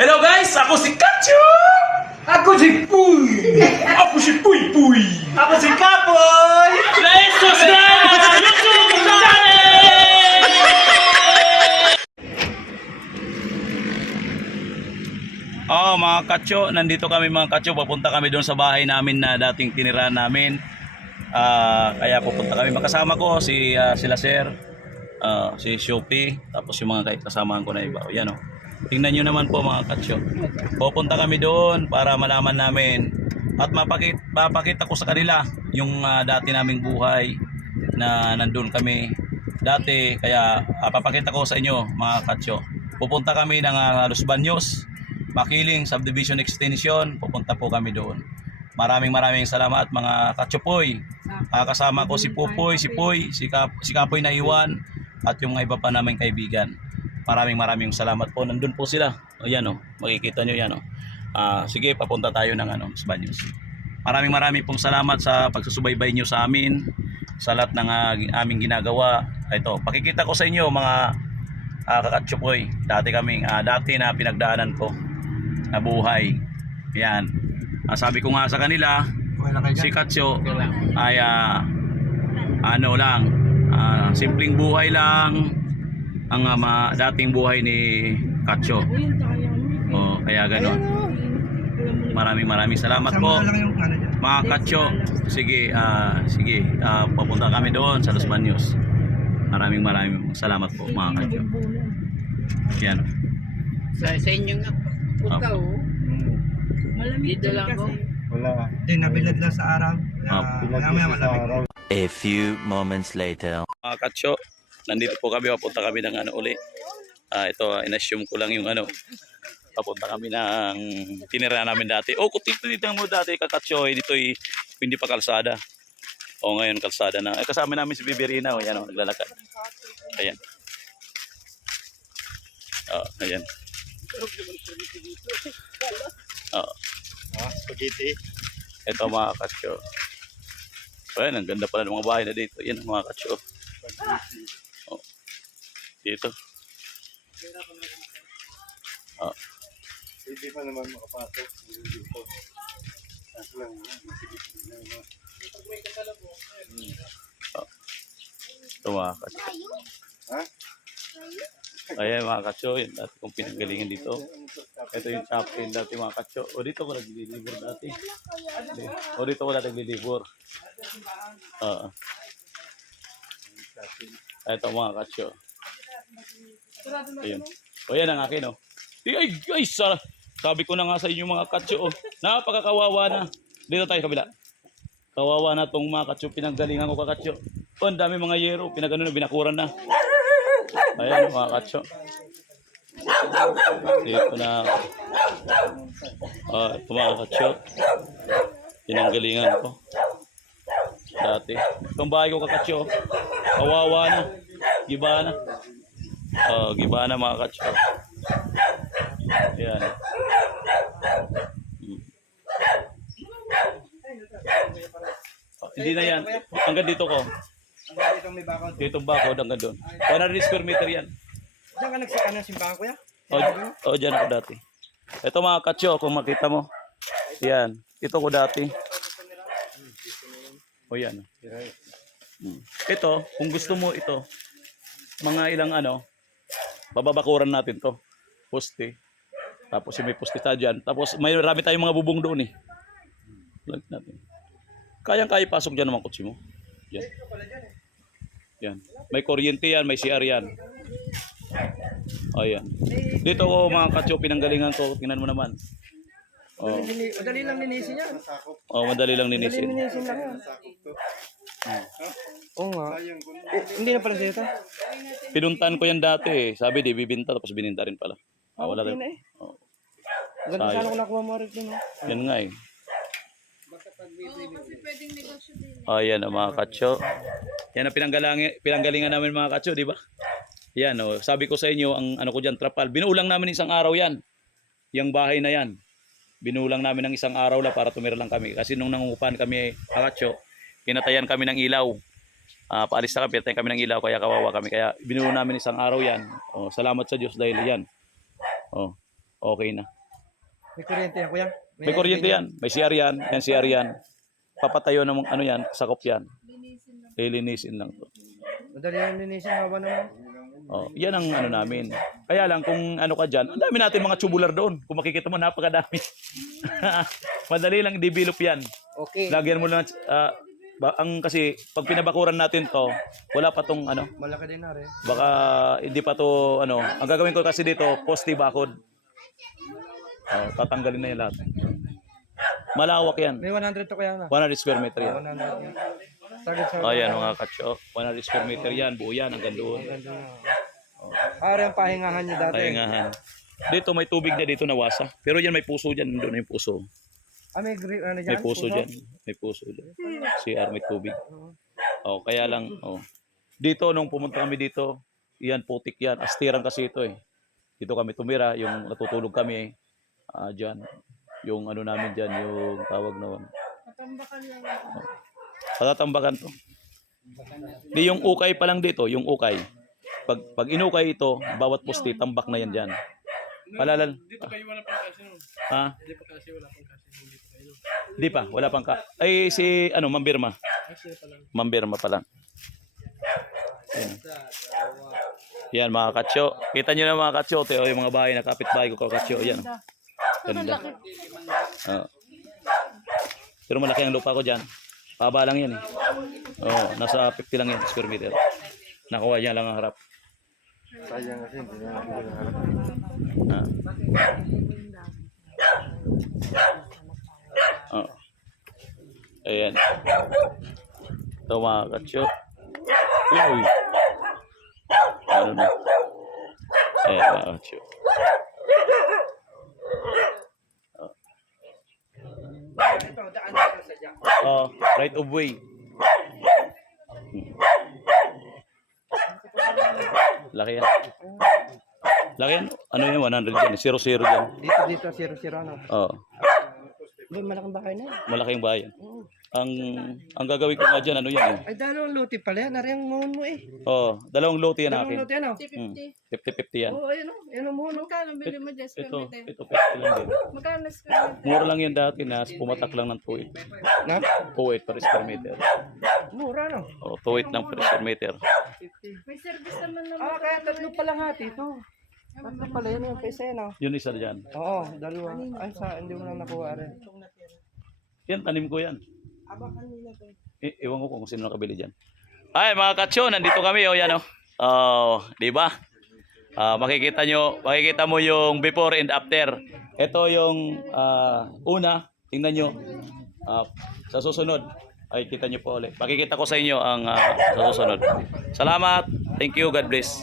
Hello guys, ako si Katyo! Ako si Puy! Ako si Puy Puy! Ako si Kapoy! Let's subscribe to our YouTube channel! Oh mga Katyo, nandito kami mga Katyo. Papunta kami doon sa bahay namin na dating tinirahan namin. Kaya pupunta kami. Makasama ko sila Sir, si Shopee, tapos yung mga kasamahan ko na iba. Yan o. Tingnan nyo naman po mga Katyo. Pupunta kami doon para malaman namin at mapakita ko sa kanila yung dati naming buhay na nandun kami dati. Kaya papakita ko sa inyo mga Katyo. Pupunta kami ng Los Baños, Makiling Subdivision Extension. Pupunta po kami doon. Maraming salamat mga Katyopoy. Kasama ko si Pupoy, si Poy, si Kapoy na iwan at yung iba pa naming kaibigan. Maraming salamat po. Nandun po sila. O yan o, makikita nyo yan o. Sige, papunta tayo ng Los Baños. Maraming pong salamat sa pagsusubaybay nyo sa amin, sa lahat ng aming ginagawa. Ito, pakikita ko sa inyo mga Kakatyopoy. Dati na pinagdaanan ko na buhay. Yan. Sabi ko nga sa kanila, si Katyo ay ano lang, simpleng buhay lang ang dating buhay ni Katyo. Kaya gano'n. Maraming salamat po mga Katyo. Sige, papunta kami doon sa Los Baños. Maraming salamat po mga Katyo. Yan. Sa inyo nga punta Malamig dito lang ako. Wala. Hindi, nabilad lang sa araw. Malamig. A few moments later. Mga Katyo, nandito po kami, papunta kami ng uli. Ito, inassume ko lang yung papunta kami ng tinira namin dati. Dito mo dati Kakatyo, dito hindi pa kalsada. Ngayon kalsada na. Kasama namin si Biberina, yan naglalakad. Ayan. Ayan. Spaghetti. Ito mga Katyo. Ayan, ang ganda pala ng mga bahay na dito. Yan mga Katyo. Dito. Hindi pa naman makapasok. Ito mga Katyo. Ayan mga Katyo, yun dati kong pinanggalingan dito. Ito yung chapel dati mga Katyo. Dito ko naglilibur dati. Dito ko naglilibur. Ito mga Katyo. Ayun. Yan ang akin Ay, sabi ko na nga sa inyo mga Katyo. Napakakawawa na. Dito tayo kabila. Kawawa na tong mga Katyo. Pinanggalingan ko Katyo. Ang dami mga yero. Binakuran na. Ayan mga Katyo. Dito na. Ito mga Katyo. Pinanggalingan ko. Dati. Itong bahay ko Katyo. Kawawa na. Giba na. Giba na mga Katyo. Ayan. Hindi na yan. Hanggang dito ko. Dito bakod hanggang doon. 100 square meter yan. Diyan ka nagsaka ng simbahan kuya? Dyan ako dati. Ito mga Katyo, kung makita mo. Yan. Ito ko dati. Yan. Ito, kung gusto mo ito, mga ilang bababakuran natin to. Poste. Tapos may poste tayo dyan. Tapos may marami tayong mga bubong doon Plug natin. Kayang-kaya pasok dyan naman kutsi mo. Yan. Yan. May kuryente yan, may CR yan. Ayan. Dito ko mga Katyo, pinanggalingan ko. Tingnan mo naman. Madali lang linisin yan. Madali lang linisin. Linisin lang yan. Oo nga. Hindi na pala sa'yo ito? Pinuntahan ko yan dati Sabi di bibinta tapos bininta rin pala. Wala rin. Ganda sana kung nakuha mo rin dun. Yan nga Ayan mga Katyo. Yan ang pinanggalingan namin mga Katyo, di ba? Yan sabi ko sa inyo, ang ko dyan, trapal. Binuulang namin isang araw yan. Yung bahay na yan. Binulang namin ng isang araw lang para tumira lang kami. Kasi nung nangungupahan kami, Katyo, pinatayan kami ng ilaw. Paalis na kami, pinatayan kami ng ilaw, kaya kawawa kami. Kaya binulang namin isang araw yan. Salamat sa Diyos dahil yan. okay na. May kuryente yan, kuya. May kuryente yan, may CR yan, yan CR yan. Papatayo ng ano yan, sakop yan. Lilinisin lang to. Madali yan linisin, hawa naman. Oh, yan ang ano namin. Kaya lang kung ano ka diyan, ang dami natin mga tubular doon. Kung makikita mo napakadami. Madali lang develop yan. Okay. Lagyan mo lang ang kasi pag pinabakuran natin to, wala pa tong ano, Malaki din na rin. baka hindi pa to ano. Ang gagawin ko kasi dito, poste bakod. Oh, tatanggalin na yan lahat. Malawak yan. May 100 to kuya na. 100 square meter yan. 100 yan. Sagad sa Ayan mga katso, 100 square meter yan, buo yan hanggang doon. Ari ang pahingahan niyo dati. Pahingahan. Dito may tubig na dito nawasa. Pero yan may puso dyan, doon yung puso. May green, ano dyan? May puso dyan. May puso dyan. CR may tubig. Oh, kaya lang, oh. Dito nung pumunta kami dito, yan putik yan. Astiran kasi ito eh. Dito kami tumira, yung natutulog kami dyan. Yung ano namin dyan, yung tawag na patatambakan to. Di yung ukay pa lang dito, yung ukay. Pag inukay ito, bawat poste, tambak na yan dyan. Palalal. Dito kayo wala pang kasi no. Ha? Di pa kasi wala pang kasi no, dito kayo. Di pa, wala pang ay si ano, Mambirma. Kasi pa lang. Mambirma pa lang. Yan mga katsyo. Kita nyo na mga katsyo. Ito yung mga bahay na kapitbahay ko katsyo. Yan. Ganda. Pero malaki ang lupa ko dyan. Paba lang yan eh. Oh, nasa 50 lang yan square meter. Nakuha niya lang ang harap. Sayang kasi, hindi na Oh. Ayan. Ito mga katsyo. Uy. Ano na? Ayan mga katsyo. Oh, right of way. Laki yan. Laki yan. Ano yan? 100 yan. 0-0 yan. Dito, 0-0 ano. Oh. May malaking bahay na. Malaking bayan. Ang gagawin ko nga dyan, ano yan eh. Ay, dalawang luti pala yan. Nari ang mohon mo eh. Oh, dalawang lote yan Dalawang akin. luti ano. 50-50 yan. Oo, ayun o. Ayun ang mohon. Magkano bili mo dyan square Ito, meter? ito 50 lang din. Magkano square meter? Mura lang yan dati na pumatak lang ng 2.8. Na? 2.8 per square meter. Mura no. Oh, 2.8 lang per square meter. May service naman naman. Kaya tatlo pala hati ito. Tatlo pala yun yung pesa yan oh. Yun isa dyan. Oo, dalawa. Ay, hindi mo lang nakuha rin. Yan, tanim ko yan. Ewan ko kung sino nakabili dyan. Ay, mga katsyo, nandito kami. Oh, yan, oh. Oh, di ba? Makikita mo yung before and after. Ito yung una. Tingnan nyo. Sa susunod, ay kita nyo po ulit. Makikita ko sa inyo ang sa susunod. Salamat. Thank you. God bless.